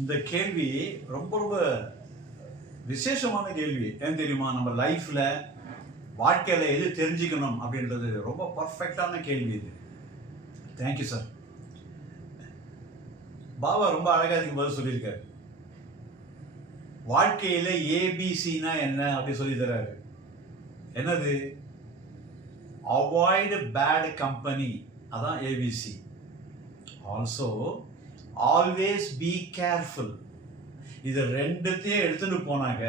இந்த கேள்வி ரொம்ப ரொம்ப விசேஷமான கேள்வி. ஏன் தெரியுமா? நம்ம லைஃப்ல வாழ்க்கையில எது தெரிஞ்சுக்கணும் அப்படின்றது ரொம்ப பர்ஃபெக்டான கேள்வி இது. Thank you sir. பாபா ரொம்ப அழகா இதுக்கு பதில் சொல்லியிருக்காரு. வாழ்க்கையில ஏபிசினா என்ன அப்படி சொல்லி தர்றாரு. என்னது? அவாய்டு பேட் கம்பெனி, அதான் ABC. Also always be careful. இது ரெண்டுத்தையும் எடுத்துட்டு போனாங்க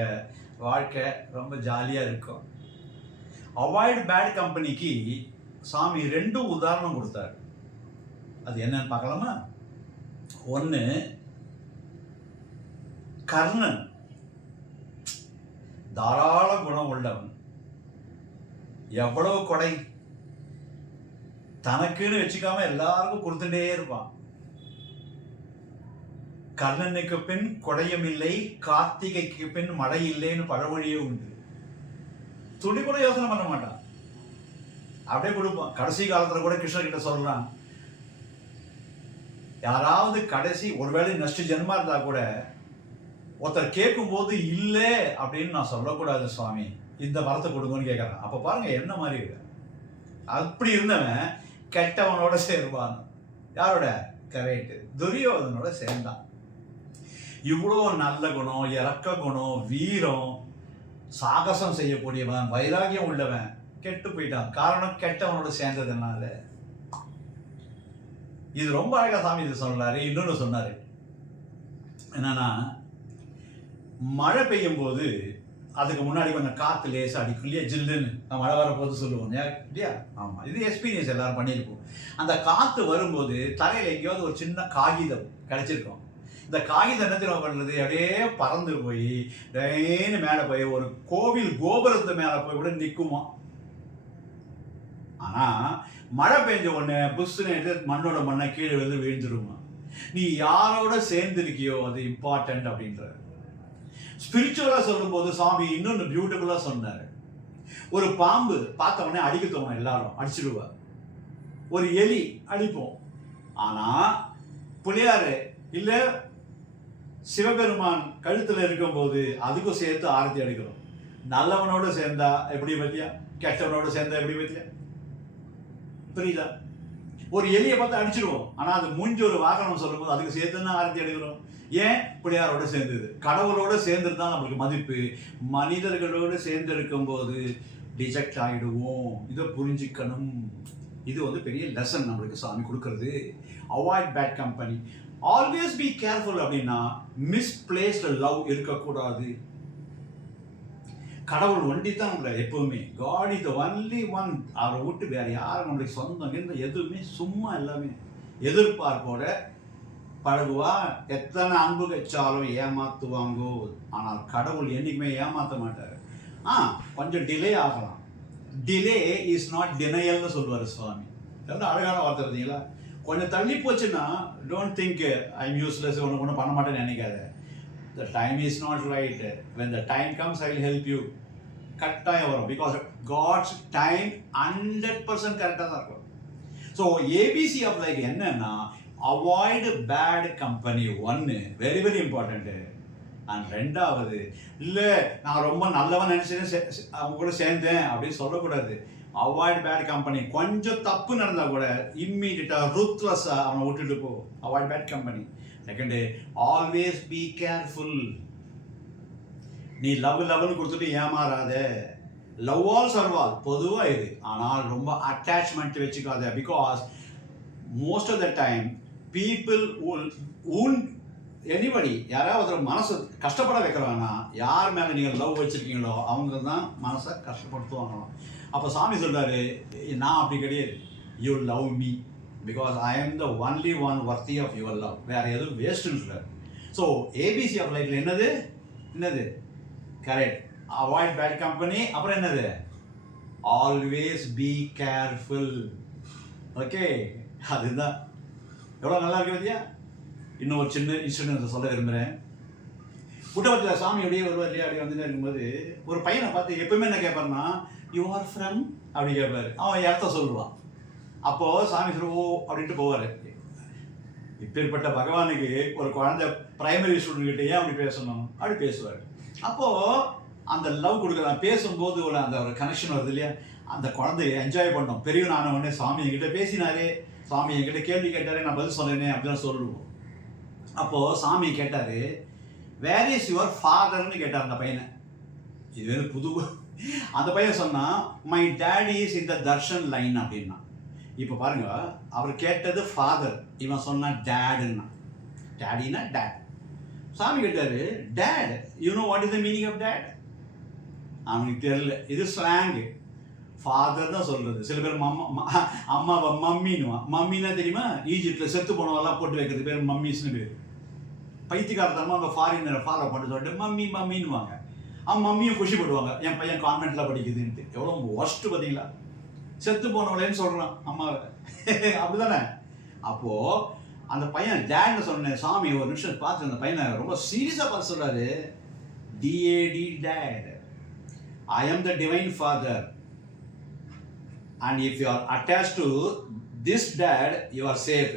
வாழ்க்கை ரொம்ப ஜாலியாக இருக்கும். அவாய்டு பேட் கம்பெனிக்கு சாமி ரெண்டும் உதாரணம் கொடுத்தாரு. அது என்னன்னு பார்க்கலாமா? ஒன்று, கர்ணன் தாராள குணம் உள்ளவன். எவ்வளவு கொடை தனக்குன்னு வச்சுக்காம எல்லாருக்கும் கொடுத்துட்டே இருப்பான். கர்ணனுக்கு பின் கொடையும் இல்லை, கார்த்திகைக்கு பின் மழை இல்லைன்னு பழமொழியே உண்டு. துளி கூட யோசனை பண்ண மாட்டான், அப்படியே கொடுப்பான். கடைசி காலத்துல கூட கிருஷ்ணர் கிட்ட சொல்றான், யாராவது கடைசி ஒருவேளை நஷ்ட ஜென்மா இருந்தா கூட ஒருத்தர் கேட்கும் போது இல்லை அப்படின்னு நான் சொல்லக்கூடாது சுவாமி, இந்த வரத்தை கொடுங்கன்னு கேட்கறான். அப்ப பாருங்க என்ன மாதிரி இருக்கு. அப்படி இருந்தவன் கெட்டவனோட சேர்வான். யாரோட? கரெக்ட், துரியோதனோட சேர்ந்தான். இவ்வளோ நல்ல குணம், இறக்க குணம், வீரம், சாகசம் செய்யக்கூடியவன், வைராகியம் உள்ளவன் கெட்டு போயிட்டான். காரணம் கெட்டவனோட சேர்ந்ததுனால. இது ரொம்ப அழகா சாமி இது சொன்னாரு. இன்னொன்னு சொன்னாரு என்னன்னா, மழை பெய்யும் போது அதுக்கு முன்னாடி கொஞ்சம் காற்று லேசாக அடிக்கும் இல்லையா, ஜில்லுன்னு. மழை வரப்போது சொல்லுவோம் இல்லையா? ஆமாம், இது எக்ஸ்பீரியன்ஸ் எல்லாரும் பண்ணியிருப்போம். அந்த காற்று வரும்போது தலையில் எங்கேயாவது ஒரு சின்ன காகிதம் கிடைச்சிருக்கும். இந்த காகிதம் என்ன தெரியும் பண்ணுறது? அப்படியே பறந்து போய் டேன்னு மேலே போய் ஒரு கோவில் கோபுரத்து மேலே போய் கூட நிற்குமா. ஆனால் மழை பெஞ்ச உடனே புஷ்ஷுன்னு எடுத்து மண்ணோட மண்ணை கீழே விழுந்து விழுந்துருமா. நீ யாரோட சேர்ந்துருக்கியோ அது இம்பார்ட்டன்ட் அப்படின்றார். ஸ்பிரிச்சுவலாக சொல்லும் போது சாமி இன்னொன்று பியூட்டிஃபுல்லாக சொன்னார். ஒரு பாம்பு பார்த்த உடனே அடிக்க தோணும், எல்லாரும் அடிச்சிடுவார். ஒரு எலி அடிப்போம். ஆனால் பிள்ளையாரு இல்லை சிவபெருமான் கழுத்தில் இருக்கும்போது அதுக்கும் சேர்த்து ஆரத்தி அடிக்கிறோம். நல்லவனோட சேர்ந்தா எப்படி பத்தியா, கெட்டவனோட சேர்ந்தா எப்படி பத்தியா, புரியுதா? ஒரு எலியை பார்த்து அடிச்சிடுவோம், ஆனால் அது மூஞ்சி ஒரு வாகனம் சொல்லும்போது அதுக்கு சேர்த்து தான் ஆரத்தி அடிக்கிறோம். ஏன்? பிள்ளையாரோட சேர்ந்தது. கடவுளோட சேர்ந்துருந்தா நம்மளுக்கு மதிப்பு. மனிதர்களோடு சேர்ந்து இருக்கும்போது டிஜெக்ட் ஆகிடுவோம். இதை புரிஞ்சுக்கணும். இது வந்து பெரிய லெசன் நம்மளுக்கு சாமி கொடுக்கறது. Avoid bad company, always be careful. அப்படின்னா மிஸ்பிளேஸ்ட் லவ் இருக்கக்கூடாது. கடவுள் ஒண்டி தான் நம்மளை எப்பவுமே. God is the only one. அவரை விட்டு வேற யாரும் நம்மளுக்கு சொந்தம் இருந்த எதுவுமே சும்மா எல்லாமே எதிர்பார்ப்போட பழகுவா. எத்தனை அன்பு வச்சாலும் ஏமாத்துவாங்கோ. ஆனால் கடவுள் என்னைக்குமே ஏமாற்ற மாட்டார். கொஞ்சம் டிலே ஆகலாம். டிலே இஸ் நாட் டினையல்னு சொல்லுவார் சுவாமி. எவ்வளோ அழகான வார்த்தை இருந்தீங்களா? கொஞ்சம் தள்ளி போச்சுன்னா don't think I am useless, ஒன்றும் பண்ண மாட்டேன்னு நினைக்காத. The time is not right. When the time comes I will help you. கரெக்டாக வரும். பிகாஸ் காட்ஸ் டைம் 100% கரெக்டாக தான் இருக்கும். ஸோ ஏபிசி ஆஃப் லைஃப் என்னன்னா, அவாய்டு பேட் கம்பெனி. ஒன்று வெரி வெரி இம்பார்ட்டண்ட்டு. அண்ட் ரெண்டாவது, இல்லை நான் ரொம்ப நல்லவன் நினச்சேன் அவங்க கூட சேர்ந்தேன் அப்படின்னு சொல்லக்கூடாது. Avoid bad company. கொஞ்சம் தப்பு நடந்தால் கூட இம்மீடியட்டாக ரூத்லெஸ்ஸாக அவனை விட்டுட்டு போ. Avoid bad company. Second, always be careful. நீ லவ்னு கொடுத்துட்டு ஏமாறாத. லவ் ஆல் சர்வால் பொதுவாக இது. ஆனால் ரொம்ப அட்டாச்மெண்ட் வச்சுக்காத. Because most of the time people anybody யாராவது ஒரு மனசு கஷ்டப்பட வைக்கிறாங்கன்னா, யார் மேலே நீங்கள் லவ் வச்சுருக்கீங்களோ அவங்க தான் மனசை கஷ்டப்படுத்துவாங்களாம். அப்போ சாமி சொல்கிறாரு, நான் அப்படி கிடையாது. You love me because I am the only one worthy of your love. வேறு எதுவும் வேஸ்ட்டுன்னு சொல்கிறார். ஸோ ஏபிசி ஆஃப் லைஃப்பில் என்னது கரெக்ட். Avoid bad company. அப்புறம் என்னது? Always be careful. ஓகே, அதுதான். எவ்வளோ நல்லா இருக்கு பத்தியா? இன்னும் ஒரு சின்ன இன்சிடென்ட் சொல்ல விரும்புகிறேன். புட்டபத்தில் சாமி அப்படியே வருவார் இல்லையா? அப்படி வந்துட்டு இருக்கும்போது ஒரு பையனை பார்த்து எப்பவுமே என்ன கேட்பாருன்னா, யூ ஆர் ஃப்ரம் அப்படி கேட்பாரு. அவன் இடத்த சொல்லுவான். அப்போது சாமி சொல்லுவோம் அப்படின்ட்டு போவார். இப்பேற்பட்ட பகவானுக்கு ஒரு குழந்தை பிரைமரி ஸ்டூடெண்ட் கிட்ட ஏன் அப்படி பேசணும், அப்படி பேசுவார். அப்போது அந்த லவ் கொடுக்குறான், பேசும்போது ஒரு அந்த ஒரு கனெக்ஷன் வருது இல்லையா, அந்த குழந்தைய என்ஜாய் பண்ணோம். பெரியவன் ஆன உடனே சாமி என்கிட்ட பேசினாரே, சாமி என்கிட்ட கேள்வி கேட்டாரே, நான் பதில் சொன்னேனே அப்படிலாம் சொல்லுவோம். அப்போது சாமி கேட்டார், வேர் இஸ் யுவர் ஃபாதர்னு கேட்டார் அந்த பையனை. இது வந்து புது. அந்த பையன் சொன்னான், மை டேடி இஸ் இந்த தர்ஷன் லைன் அப்படின்னா. இப்போ பாருங்க, அவர் கேட்டது ஃபாதர், இவன் சொன்னான் டேடுன்னா. டேடினா டேட். சாமி கேட்டார், dad you know what is the meaning of dad? அவனுக்கு தெரியல, இது ஸ்லாங்கு. ஃபாதர் தான் சொல்கிறது. சில பேர் அம்மாவை மம்மின்னுவான். மம்மின்னா தெரியுமா, ஈஜிப்டில் செத்து போனவெல்லாம் போட்டு வைக்கிறது பேர் மம்மிஸ்னு பேர். பைத்தியக்காரத்தனமாக அவங்க ஃபாரினரை ஃபாலோ பண்ணி சொல்லிட்டு மம்மி மம்மின்னுவாங்க. அவங்க மம்மியும் குஷிப்படுவாங்க, என் பையன் கான்வென்ட்டில் படிக்குதுன்ட்டு. எவ்வளோ ஒஸ்ட்டு பார்த்தீங்களா, செத்து போனவளேன்னு சொல்கிறான் அம்மாவை. அப்படி தானே? அப்போது அந்த பையன் டேட்னு சொன்னேன். சாமி ஒரு நிமிஷம் பார்த்து அந்த பையனை ரொம்ப சீரியஸாக பார்த்து சொல்கிறாரு, TAD date, I am the divine father and if you are attached to this dad you are safe.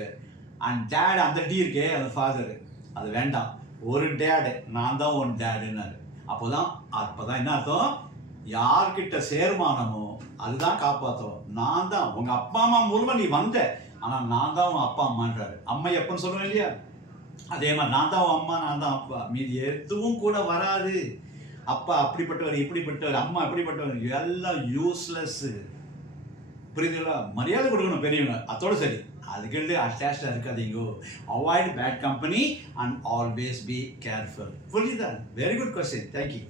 and dad அந்த டி இருக்கே, அந்த ஃபாதர், அது வேண்டாம். ஒரு டேடு, நான் தான் உன் டேடுன்னாரு. அப்போதான் என்ன அர்த்தம், யார்கிட்ட சேர்மானமோ அதுதான் காப்பாற்றும். நான் தான் உங்கள் அப்பா அம்மா மூலமாக நீ வந்த, ஆனால் நான் தான் உன் அப்பா அம்மான்றாரு. அம்மா எப்பன்னு சொல்கிறேன் இல்லையா, அதே மாதிரி நான் தான் உன் அம்மா, நான் தான் அப்பா, மீதி எதுவும் கூட வராது. அப்பா அப்படிப்பட்டவர் இப்படிப்பட்டவர், அம்மா இப்படிப்பட்டவர், எல்லாம் யூஸ்லெஸ்ஸு. புரியுதுங்களா? மரியாதை கொடுக்கணும் பெரியவங்க, அதோட சரி. அதுக்கு அட்டாச்சாக இருக்காதீங்க. Avoid bad company and always be careful. புரியுதா? Very good question, thank you.